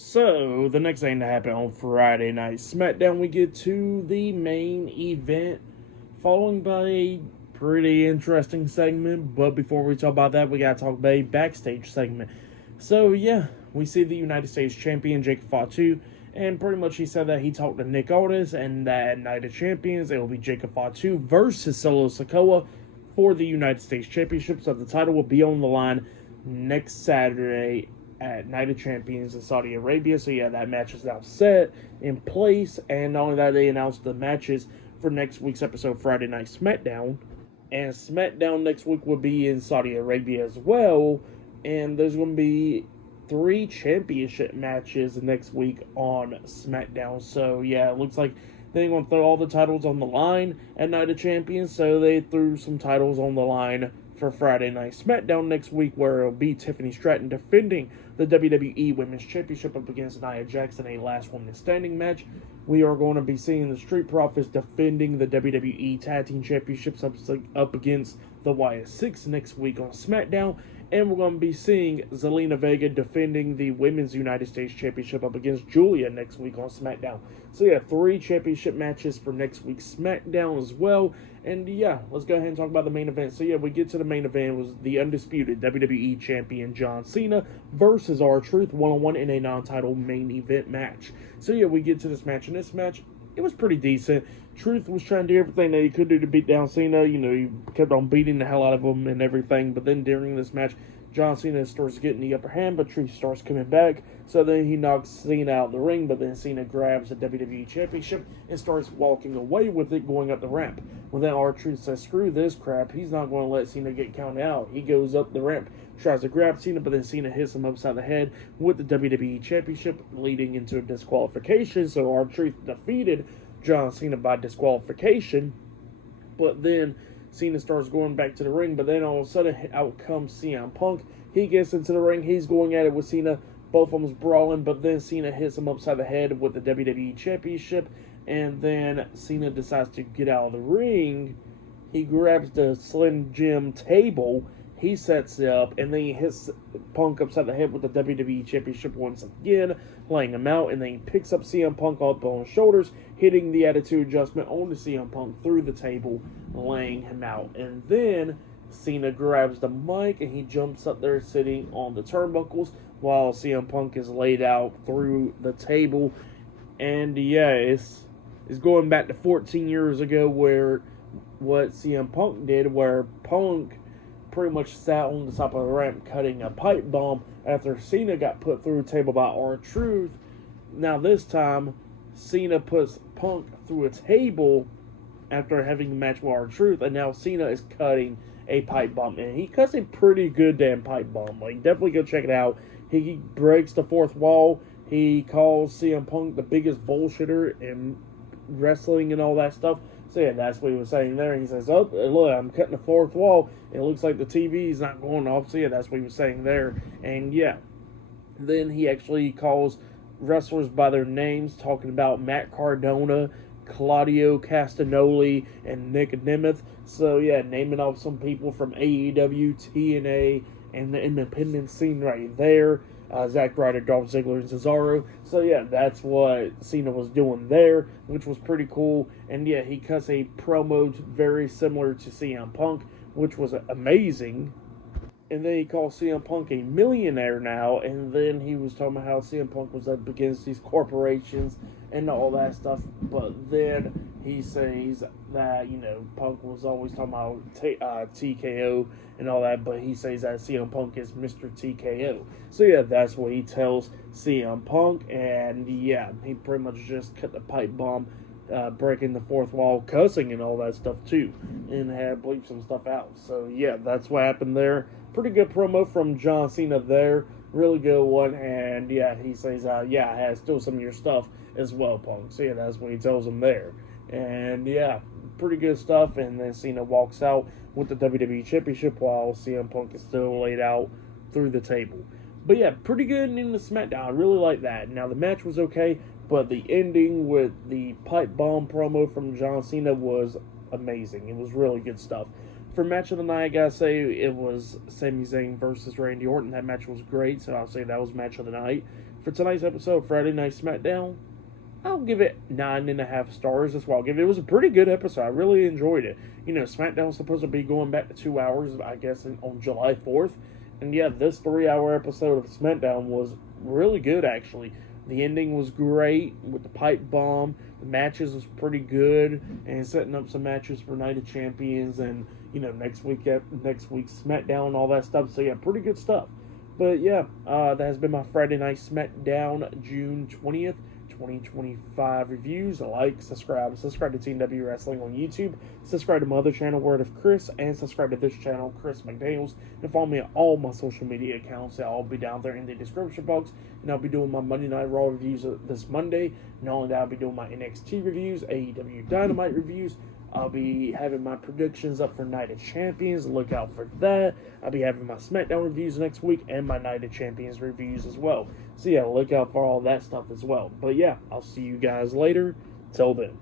So, the next thing to happen on Friday Night SmackDown, we get to the main event, following by a pretty interesting segment. But before we talk about that, we gotta talk about a backstage segment. So, yeah, we see the United States Champion, Jake Fatu, and pretty much he said that he talked to Nick Aldis, and that Night of Champions, it will be Jacob Fatu versus Solo Sikoa for the United States Championship. So, the title will be on the line next Saturday at Night of Champions in Saudi Arabia. So yeah, that match is now set in place, and not only that, they announced the matches for next week's episode, Friday Night SmackDown. And SmackDown next week will be in Saudi Arabia as well, and there's going to be 3 championship matches next week on SmackDown. So yeah, it looks like they're going to throw all the titles on the line at Night of Champions, so they threw some titles on the line for Friday Night SmackDown next week, where it'll be Tiffany Stratton defending the WWE Women's Championship up against Nia Jax in a last woman standing match. We are going to be seeing the Street Profits defending the WWE Tag Team Championships up against the Wyatt Six next week on SmackDown. And we're going to be seeing Zelina Vega defending the Women's United States Championship up against Julia next week on SmackDown. So yeah, 3 championship matches for next week's SmackDown as well. And yeah, let's go ahead and talk about the main event. So yeah, we get to the main event. It was the undisputed WWE Champion John Cena versus R-Truth one-on-one in a non-title main event match. So yeah, we get to this match. And this match, it was pretty decent. Truth was trying to do everything that he could do to beat down Cena. You know, he kept on beating the hell out of him and everything. But then during this match, John Cena starts getting the upper hand, but Truth starts coming back. So then he knocks Cena out of the ring, but then Cena grabs the WWE Championship and starts walking away with it, going up the ramp. Well, then R-Truth says, screw this crap. He's not going to let Cena get counted out. He goes up the ramp, tries to grab Cena, but then Cena hits him upside the head with the WWE Championship, leading into a disqualification. So R-Truth defeated John Cena by disqualification. But then Cena starts going back to the ring, but then all of a sudden out comes CM Punk. He gets into the ring. He's going at it with Cena. Both of them's brawling, but then Cena hits him upside the head with the WWE Championship, and then Cena decides to get out of the ring. He grabs the Slim Jim table. He sets it up, and then he hits Punk upside the head with the WWE Championship once again, laying him out, and then he picks up CM Punk up on his shoulders, hitting the Attitude Adjustment onto CM Punk through the table, laying him out. And then Cena grabs the mic, and he jumps up there sitting on the turnbuckles, while CM Punk is laid out through the table. And yeah, it's going back to 14 years ago, where what CM Punk did, where Punk pretty much sat on the top of the ramp cutting a pipe bomb after Cena got put through a table by R-Truth. Now this time, Cena puts Punk through a table after having a match with R-Truth, and now Cena is cutting a pipe bomb, and he cuts a pretty good damn pipe bomb. Like, definitely go check it out. He breaks the fourth wall. He calls CM Punk the biggest bullshitter in wrestling and all that stuff. So yeah, that's what he was saying there. He says, oh, look, I'm cutting the fourth wall. It looks like the TV is not going off. So yeah, that's what he was saying there. And yeah, then he actually calls wrestlers by their names, talking about Matt Cardona, Claudio Castagnoli, and Nick Nemeth. So yeah, naming off some people from AEW, TNA, and the independent scene right there. Zack Ryder, Dolph Ziggler, and Cesaro. So yeah, that's what Cena was doing there, which was pretty cool. And yeah, he cuts a promo very similar to CM Punk, which was amazing. And then he called CM Punk a millionaire now, and then he was talking about how CM Punk was up against these corporations and all that stuff. But then he says that, you know, Punk was always talking about TKO and all that, but he says that CM Punk is Mr. TKO. So yeah, that's what he tells CM Punk, and yeah, he pretty much just cut the pipe bomb, breaking the fourth wall, cussing and all that stuff too, and had bleeped some stuff out. So yeah, that's what happened there. Pretty good promo from John Cena there. Really good one. And yeah, he says, yeah, I have still some of your stuff as well, Punk. So yeah, that's what he tells him there. And yeah, pretty good stuff. And then Cena walks out with the WWE Championship while CM Punk is still laid out through the table. But yeah, pretty good in the SmackDown. I really like that. Now, the match was okay, but the ending with the pipe bomb promo from John Cena was amazing. It was really good stuff. For match of the night, I gotta say it was Sami Zayn versus Randy Orton. That match was great, so I'll say that was match of the night. For tonight's episode, Friday Night SmackDown, I'll give it 9.5 stars as well. It was a pretty good episode. I really enjoyed it. You know, SmackDown was supposed to be going back to 2 hours, I guess, on July 4th. And yeah, this 3-hour episode of SmackDown was really good, actually. The ending was great with the pipe bomb. The matches was pretty good, and setting up some matches for Night of Champions and, you know, next week's SmackDown and all that stuff. So yeah, pretty good stuff. But yeah, that has been my Friday Night SmackDown June 20th. 2025 reviews. Subscribe to TNW Wrestling on YouTube, subscribe to my other channel, Word of Chris, and subscribe to this channel, Chris McDaniels, and follow me on all my social media accounts. They'll all be down there in the description box, and I'll be doing my Monday Night Raw reviews this Monday. Not only that, I'll be doing my NXT reviews, AEW Dynamite reviews. I'll be having my predictions up for Night of Champions. Look out for that. I'll be having my SmackDown reviews next week and my Night of Champions reviews as well. So yeah, look out for all that stuff as well. But yeah, I'll see you guys later. Till then.